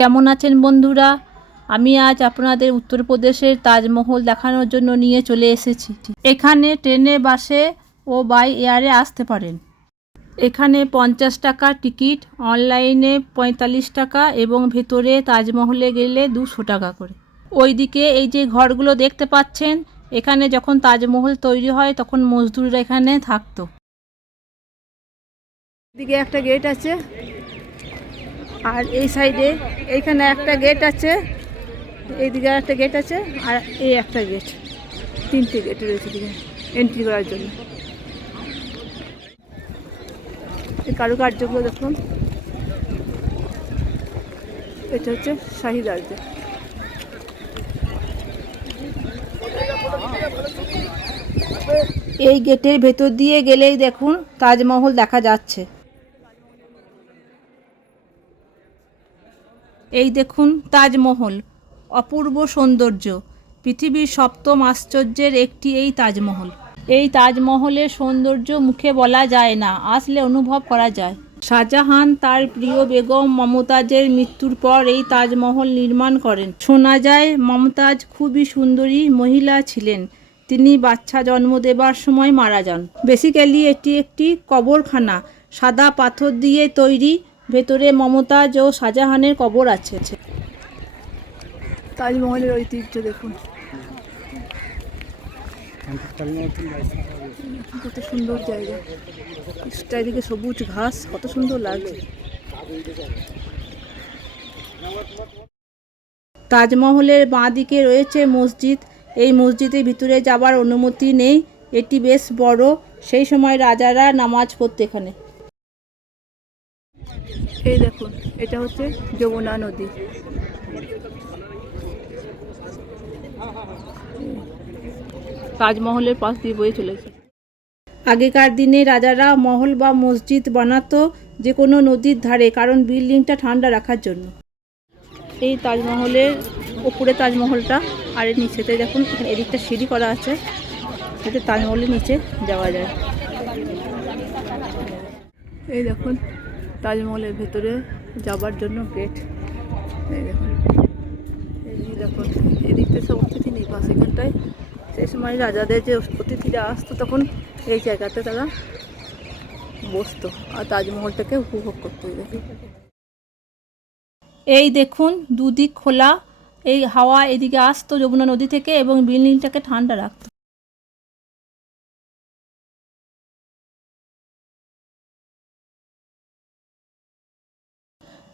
কেমন আছেন বন্ধুরা? আমি আজ আপনাদের উত্তরপ্রদেশের তাজমহল দেখানোর জন্য নিয়ে চলে এসেছি। এখানে ট্রেনে, বাসে ও বাই এয়ারে আসতে পারেন। এখানে পঞ্চাশ টাকা টিকিট, অনলাইনে পঁয়তাল্লিশ টাকা এবং ভেতরে তাজমহলে গেলে দুশো টাকা করে। ওইদিকে এই যে ঘরগুলো দেখতে পাচ্ছেন, এখানে যখন তাজমহল তৈরি হয় তখন মজদুররা এখানে থাকতো। এদিকে একটা গেট আছে আর এই সাইডে এইখানে একটা গেট আছে, এইদিকে একটা গেট আছে, আর এই একটা গেট, তিনটে গেট রয়েছে এদিকে এন্ট্রি করার জন্য। এই কারুকার্যগুলো দেখুন। এটা হচ্ছে শাহিদ দরজা এই গেটের ভেতর দিয়ে গেলেই দেখুন তাজমহল দেখা যাচ্ছে। এই দেখুন তাজমহল, অপূর্ব সৌন্দর্য, পৃথিবীর সপ্তম আশ্চর্যের একটি এই তাজমহল। এই তাজমহলের সৌন্দর্য মুখে বলা যায় না, আসলে অনুভব করা যায়। শাহজাহান তার প্রিয় বেগম মমতাজের মৃত্যুর পর এই তাজমহল নির্মাণ করেন। শোনা যায়, মমতাজ খুবই সুন্দরী মহিলা ছিলেন। তিনি বাচ্চা জন্ম দেবার সময় মারা যান। বেসিক্যালি এটি একটি কবরখানা, সাদা পাথর দিয়ে তৈরি ভেতরে মমতাজ ও শাহজাহানের কবর আছে। তাজমহলের ঐতিহ্য দেখুন। কত সুন্দর জায়গা। চারিদিকে সবুজ ঘাস কত সুন্দর লাগছে। তাজমহলের বাঁ দিকে রয়েছে মসজিদ। এই মসজিদের ভিতরে যাবার অনুমতি নেই। এটি বেশ বড়। সেই সময় রাজারা নামাজ পড়তো এখানে। এই দেখুন এটা হচ্ছে যমুনা নদী। তাজমহলের পাশ দিয়ে বয়ে চলেছে। আগেকার দিনে রাজারা মহল বা মসজিদ বানাতো যে কোনো নদীর ধারে কারণ বিল্ডিংটা ঠান্ডা রাখার জন্য। এই তাজমহলের উপরে তাজমহলটা আর এর নিচেতে দেখুন এখানে এদিকটা সিঁড়ি করা আছে যাতে তাজমহলের নিচে যাওয়া যায়। এই দেখুন তাজমহলের ভেতরে যাবার জন্য গেট এই দেখুন। এদিকটা সব অতিথি নেই নিবাস এখানটায়। সেই সময় রাজাদের যে অতিথিরা আসতো, তখন এই জায়গাতে তারা বসতো আর তাজমহলটাকে উপভোগ করতো, এই দেখুন। দুদিক খোলা, এই হাওয়া এদিকে আসতো যমুনা নদী থেকে এবং বিল্ডিংটাকে ঠান্ডা রাখতো।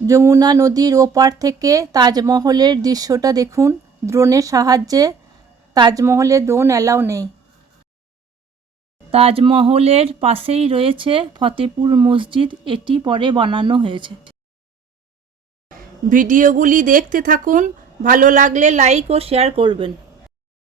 যমুনা নদীর ওপার থেকে তাজমহলের দৃশ্যটা দেখুন। ড্রোনের সাহায্যে তাজমহলে ড্রোন অ্যালাউ নেই। তাজমহলের পাশেই রয়েছে ফতেপুর মসজিদ। এটি পরে বানানো হয়েছে। ভিডিওগুলি দেখতে থাকুন। ভালো লাগলে লাইক ও শেয়ার করবেন।